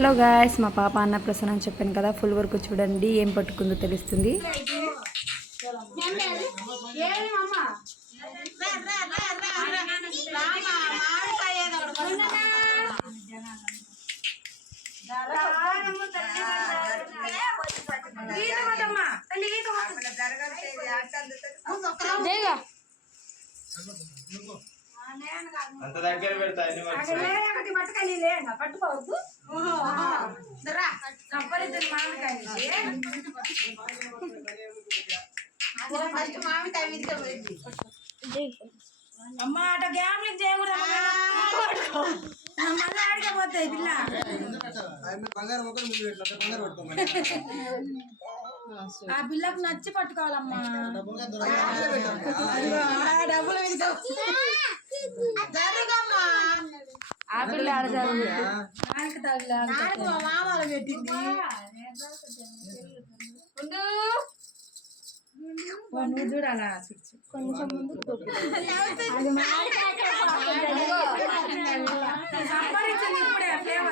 Hello guys, మా పాప అన్నప్రసన్న అని చెప్పాను కదా. ఫుల్ వర్క్ చూడండి, ఏం పట్టుకుందో తెలుస్తుంది. అంత దగ్గర పెడతా పట్టుకోవద్దు. అమ్మ అట గ్యామ్లింగ్ చేయకూడదు, మళ్ళీ ఆడికపోతాయి పిల్ల. ఆ పిల్లకు నచ్చి పట్టుకోవాలమ్మా. డబ్బులు ఆ పిల్ల ఆడదారు మామూలు పెట్టింది. నువ్వు చూడాలా కొంచెం ముందు ఇప్పుడే ఫ్లేవర్ ని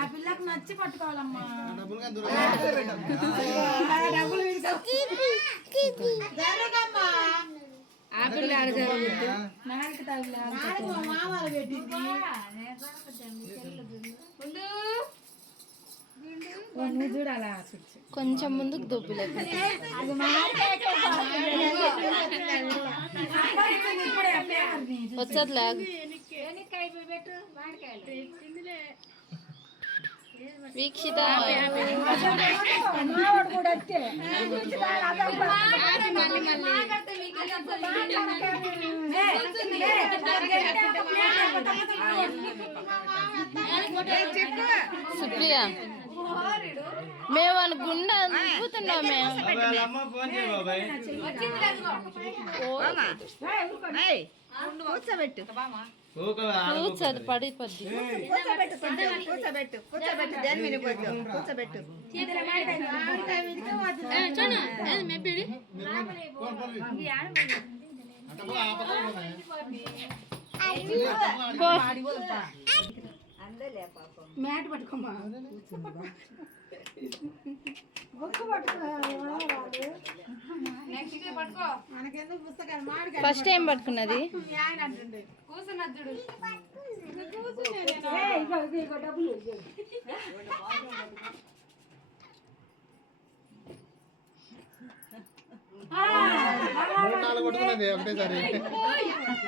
ఆ పిల్లకు నచ్చి పట్టుకోవాలమ్మా. డబ్బులు ఆ పిల్ల నాలుగు మామూలు పెట్టింది. నువ్వు చూడాలా కొంచెం ముందుకు దొబ్బులేదు. వచ్చేది వీక్షిత సుప్రియ మేము అనుకుండా అనుకుంటున్నాం. కూర్చోదు పడిపోద్ది. మ్యాట్ పట్టుకోమా. ఫస్ట్ టైం పట్టుకున్నది. ఒకటేసారి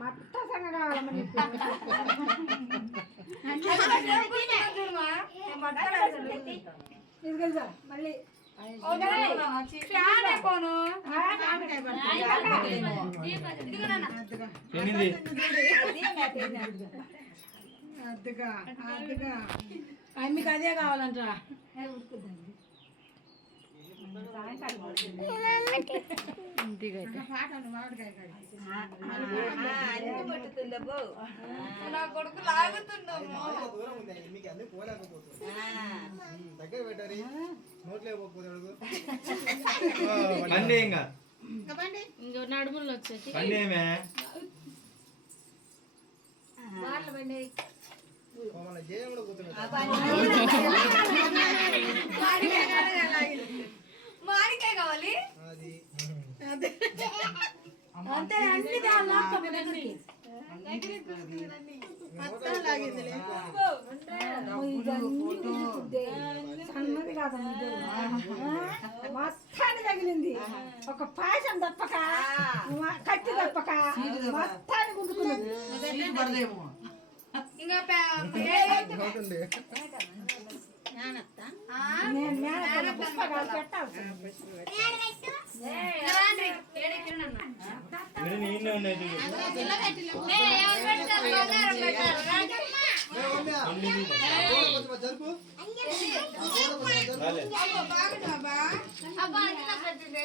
మట్ట సంగ కావాలమ్మా. మళ్ళీ అద్దగా అద్దగా మీకు అదే కావాలంటరా. కొడుకు లాగుతుండమ్మా. దగ్గర పెట్టారు నడుములు వచ్చేసి మామిడికాయ కావాలి. అంతే అన్ని సన్నది కాదండి, మొత్తాన్ని తగిలింది. ఒక పాయసం తప్పక కట్టి తప్పక మొత్తాన్ని గుంజుకున్నది. పుస్తకాలు పెట్టాల్సి ఉన్నాయి. జరుపు అబ్బా అది నాకు పెట్టిందే.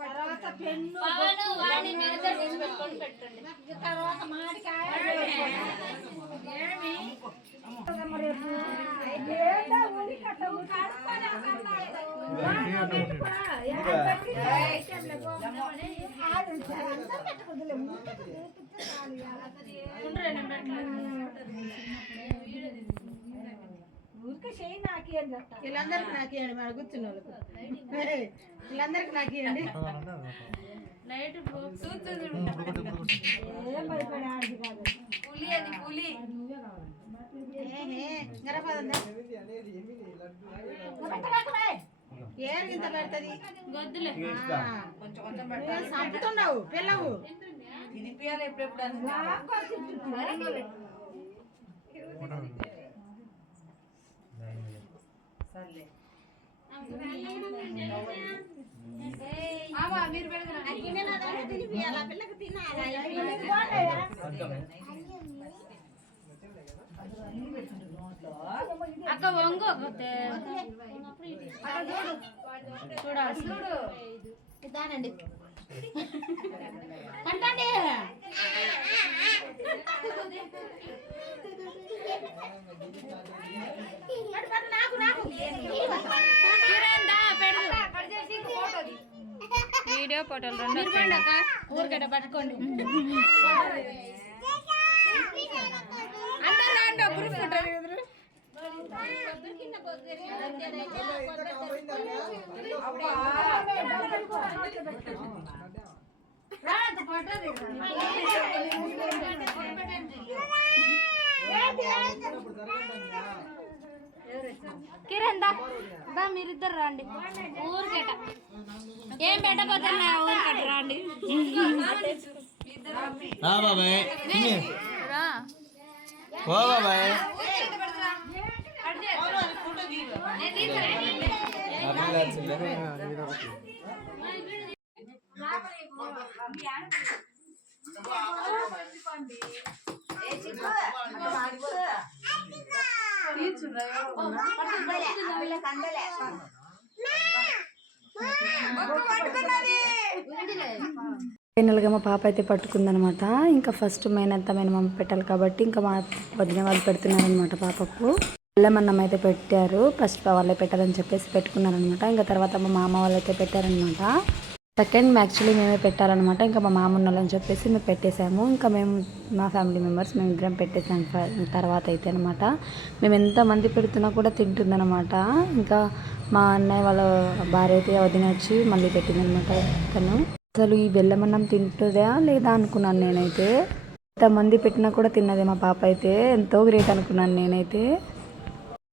తర్వాత పెన్ను పవను వాడిని మీ ఇద్దరు తీసి పెట్టుకొని పెట్టండి. తర్వాత మామిడికాయ ఏంటో ఉల్లిగడ్డ ఊరికే చేయి నాకేం చెప్తా వీళ్ళందరికి నాకేయండి మన కూర్చున్న వాళ్ళకు వీళ్ళందరికి నాకేయండి లైట్ చూస్తుంది ఏం భయపడే ఆడిది కాదు పులి అది పులి. ఏరు ఇంత పెడుతుంది గొద్దులే కొంచెం కొంచెం పెడతాను చంపుతున్నావు పిల్లవు తినిపియాలి ఎప్పుడెప్పుడు సర్లే మీరు పెడతారా పిల్లకి తినాలి అక్క వంగు చూడాలి చూడు ఇదానండి పంటండి నాకు నాకు వీడియో ఫోటోలు రెండు ఊరికట పట్టుకోండి అందరూ రాండి గ్రూప్ ఫోటో కిరణ్ దా మీరిద్దరు రండి ఊరికేట ఏం పెట్టకపోతే ఊరికట రండి బాబాయ్ ఓ బాబాయ్ ఫైనల్గా మా పాప అయితే పట్టుకుందనమాట. ఇంకా ఫస్ట్ మేనంతా మేనమామ పెట్టాలి కాబట్టి ఇంకా మా వదిన వాళ్ళు పెడుతున్నారనమాట. పాపకు బెల్లం అన్నం అయితే పెట్టారు. ఫస్ట్ వాళ్ళే పెట్టాలని చెప్పేసి పెట్టుకున్నారనమాట. ఇంకా తర్వాత మా మామ వాళ్ళు అయితే పెట్టారనమాట. సెకండ్ యాక్చువల్లీ మేమే పెట్టాలన్నమాట. ఇంకా మా మామ ఉన్నాలని చెప్పేసి మేము పెట్టేసాము. ఇంకా మేము మా ఫ్యామిలీ మెంబర్స్ మేము ఇద్దరం పెట్టేసాము. తర్వాత అయితే అనమాట మేము ఎంతమంది పెడుతున్నా కూడా తింటుందనమాట. ఇంకా మా అన్నయ్య వాళ్ళ భార్య అయితే వదిన వచ్చి మళ్ళీ పెట్టిందనమాట. తను అసలు ఈ బెల్లం అన్నం తింటుందా లేదా అనుకున్నాను నేనైతే. ఎంతమంది పెట్టినా కూడా తిన్నదే మా పాప అయితే. ఎంతో గ్రేట్ అనుకున్నాను నేనైతే.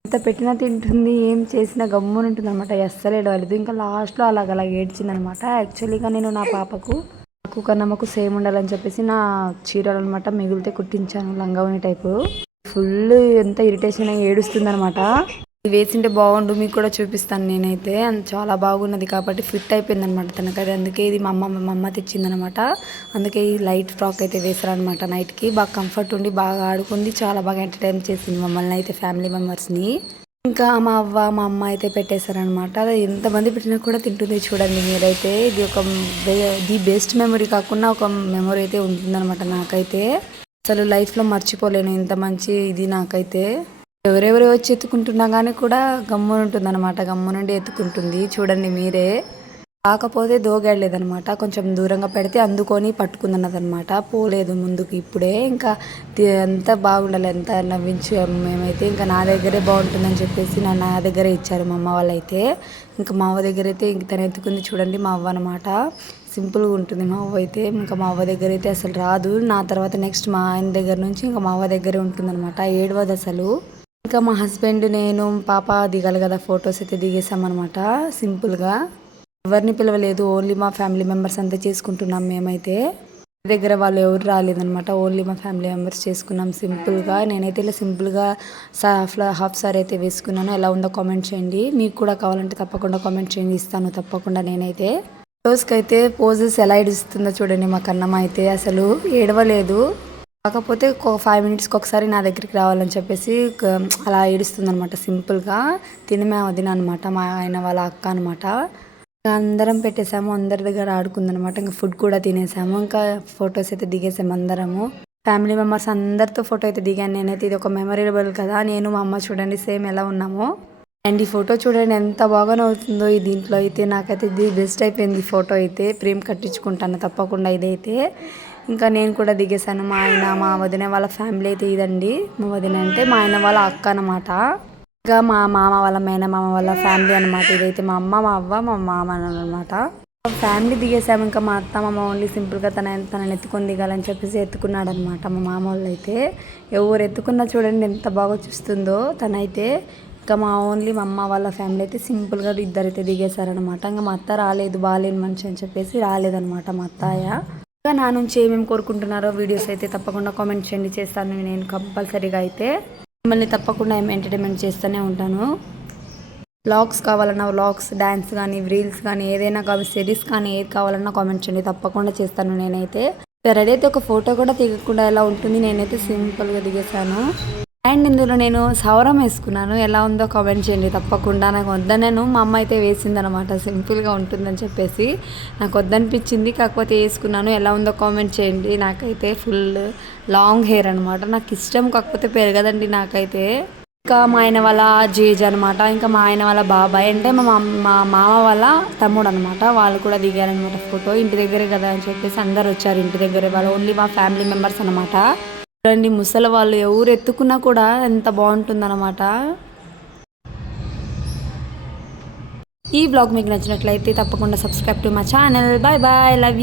ఎంత పెట్టినా తింటుంది, ఏం చేసినా గమ్మున ఉంటుంది అనమాట. అస్సలు ఏడవలేదు. ఇంకా లాస్ట్లో అలాగ ఏడ్చిందనమాట. యాక్చువల్లీగా నేను నా పాపకు నాకు కన్నమ్మకు సేమ్ ఉండాలని చెప్పేసి నా చీరలు అనమాట మిగిలితే కుట్టించాను, లంగావని టైపు. ఫుల్ ఎంత ఇరిటేషన్ అయ్యి ఏడుస్తుంది అనమాట. వేసింటే బాగుండు, మీకు కూడా చూపిస్తాను నేనైతే. చాలా బాగున్నది కాబట్టి ఫిట్ అయిపోయింది అనమాట తనకది. అందుకే ఇది మా అమ్మ తెచ్చిందనమాట. అందుకే ఈ లైట్ ఫ్రాక్ అయితే వేసారనమాట. నైట్కి బాగా కంఫర్ట్ ఉండి బాగా ఆడుకుంది, చాలా బాగా ఎంటర్టైన్ చేసింది మమ్మల్ని అయితే, ఫ్యామిలీ మెంబర్స్ని. ఇంకా మా అవ్వ మా అమ్మ అయితే పెట్టేశారనమాట. ఎంతమంది పెట్టినా కూడా తింటుంది చూడండి మీరైతే. ఇది ఒక ది బెస్ట్ మెమరీ కాకుండా ఒక మెమరీ అయితే ఉంటుందన్నమాట నాకైతే. అసలు లైఫ్లో మర్చిపోలేను ఇంత మంచి ఇది నాకైతే. ఎవరెవరు వచ్చి ఎత్తుకుంటున్నా కానీ కూడా గమ్మున ఉంటుంది అనమాట. గమ్ము నుండి ఎత్తుకుంటుంది చూడండి మీరే. కాకపోతే దోగాడలేదనమాట. కొంచెం దూరంగా పెడితే అందుకొని పట్టుకుందన్నదనమాట. పోలేదు ముందుకు ఇప్పుడే. ఇంకా అంతా బాగుండాలి, ఎంత నవ్వించాము మేమైతే. ఇంకా నా దగ్గరే బాగుంటుందని చెప్పేసి నా దగ్గరే ఇచ్చారు మా అమ్మ వాళ్ళైతే. ఇంకా మా అవ్వ దగ్గర అయితే ఇంక తను ఎత్తుకుంది చూడండి మా అవ్వ అనమాట. సింపుల్గా ఉంటుంది మా అవ్వ అయితే. ఇంకా మా అవ్వ దగ్గర అయితే అసలు రాదు. నా తర్వాత నెక్స్ట్ మా ఆయన దగ్గర నుంచి ఇంకా మా అవ్వ దగ్గరే ఉంటుందన్నమాట. ఏడవదు అసలు. ఇంకా మా హస్బెండ్ నేను పాప దిగాలి కదా, ఫొటోస్ అయితే దిగేసామన్నమాట సింపుల్గా. ఎవరిని పిలవలేదు, ఓన్లీ మా ఫ్యామిలీ మెంబర్స్ అంతా చేసుకుంటున్నాం మేమైతే. దగ్గర వాళ్ళు ఎవరు రాలేదనమాట. ఓన్లీ మా ఫ్యామిలీ మెంబర్స్ చేసుకున్నాం సింపుల్గా. నేనైతే ఇలా సింపుల్గా హాఫ్ సారీ అయితే వేసుకున్నాను. ఎలా ఉందో కామెంట్ చేయండి. మీకు కూడా కావాలంటే తప్పకుండా కామెంట్ చేయండి, ఇస్తాను తప్పకుండా. నేనైతే రోజుకైతే పోజెస్ ఎలా ఇస్తుందో చూడండి మా కన్నమ్మ అయితే. అసలు ఏడవలేదు. కాకపోతే 5 మినిట్స్కి ఒకసారి నా దగ్గరికి రావాలని చెప్పేసి అలా ఏడుస్తుంది అనమాట. సింపుల్గా తినమే వదిన అనమాట, మా ఆయన వాళ్ళ అక్క అనమాట. అందరం పెట్టేసాము, అందరి దగ్గర ఆడుకుందనమాట. ఇంకా ఫుడ్ కూడా తినేసాము, ఇంకా ఫొటోస్ అయితే దిగేసాము అందరము. ఫ్యామిలీ మెంబర్స్ అందరితో ఫోటో అయితే దిగాను నేనైతే. ఇది ఒక మెమొరబుల్ కదా. నేను మా అమ్మ చూడండి సేమ్ ఎలా ఉన్నామో. అండ్ ఈ ఫోటో చూడండి ఎంత బాగా అవుతుందో. ఈ దీంట్లో అయితే నాకైతే ఇది బెస్ట్ అయిపోయింది. ఈ ఫోటో అయితే ప్రేమ్ కట్టించుకుంటాను తప్పకుండా ఇదైతే. ఇంకా నేను కూడా దిగేసాను. మా ఆయన మా వదిన వాళ్ళ ఫ్యామిలీ అయితే ఇదండి. మా వదిన అంటే మా ఆయన వాళ్ళ అక్క అనమాట. ఇంకా మా మామ వాళ్ళ మేనమామ వాళ్ళ ఫ్యామిలీ అనమాట. ఇదైతే మా అమ్మ, మా అవ్వ, మా మామ అనమాట. ఫ్యామిలీ దిగేసాము. ఇంకా మా అత్త మామ ఓన్లీ సింపుల్గా తనని ఎత్తుకొని దిగాలని చెప్పేసి ఎత్తుకున్నాడు అనమాట. మా మామ వాళ్ళు అయితే ఎవరు ఎత్తుకున్నా చూడండి ఎంత బాగా చూస్తుందో తనైతే. ఇంకా మా అమ్మ వాళ్ళ ఫ్యామిలీ అయితే సింపుల్గా ఇద్దరైతే దిగేశారనమాట. ఇంకా మా అత్త రాలేదు, బాగాలేని మనిషి అని చెప్పేసి రాలేదనమాట మా అత్తయ్య. ఇంకా నా నుంచి ఏమేమి కోరుకుంటున్నారో వీడియోస్ అయితే తప్పకుండా కామెంట్ చేయండి, చేస్తాను నేను కంపల్సరీగా. అయితే మిమ్మల్ని తప్పకుండా ఎంటర్టైన్మెంట్ చేస్తూనే ఉంటాను. వ్లాగ్స్ కావాలన్నా వ్లాగ్స్, డ్యాన్స్ కానీ, రీల్స్ కానీ, ఏదైనా కావాలి, సిరీస్ కానీ ఏది కావాలన్నా కామెంట్ చేయండి, తప్పకుండా చేస్తాను నేనైతే. రెడీ అయితే ఒక ఫోటో కూడా దిగకుండా ఎలా ఉంటుంది, నేనైతే సింపుల్గా దిగేసాను. అండ్ ఇందులో నేను సౌరం వేసుకున్నాను, ఎలా ఉందో కామెంట్ చేయండి తప్పకుండా. నాకు వద్దనేను, మా అమ్మ అయితే వేసిందనమాట సింపుల్గా ఉంటుందని చెప్పేసి. నాకు వద్దనిపించింది, కాకపోతే వేసుకున్నాను. ఎలా ఉందో కామెంట్ చేయండి. నాకైతే ఫుల్ లాంగ్ హెయిర్ అనమాట, నాకు ఇష్టం, కాకపోతే పెరగదండి నాకైతే. ఇంకా మా ఆయన వాళ్ళ జేజ్ అనమాట. ఇంకా మా ఆయన వాళ్ళ బాబాయ్ అంటే మా మామ వాళ్ళ తమ్ముడు అనమాట. వాళ్ళు కూడా దిగారనమాట ఫోటో. ఇంటి దగ్గరే కదా అని చెప్పేసి అందరు వచ్చారు ఇంటి దగ్గరే. వాళ్ళు ఓన్లీ మా ఫ్యామిలీ మెంబర్స్ అనమాట. చూడండి ముసలి వాళ్ళు ఎవరు ఎత్తుకున్నా కూడా ఎంత బాగుంటుందన్నమాట. ఈ బ్లాగ్ మీకు నచ్చినట్లయితే తప్పకుండా subscribe to my channel. Bye bye, love you.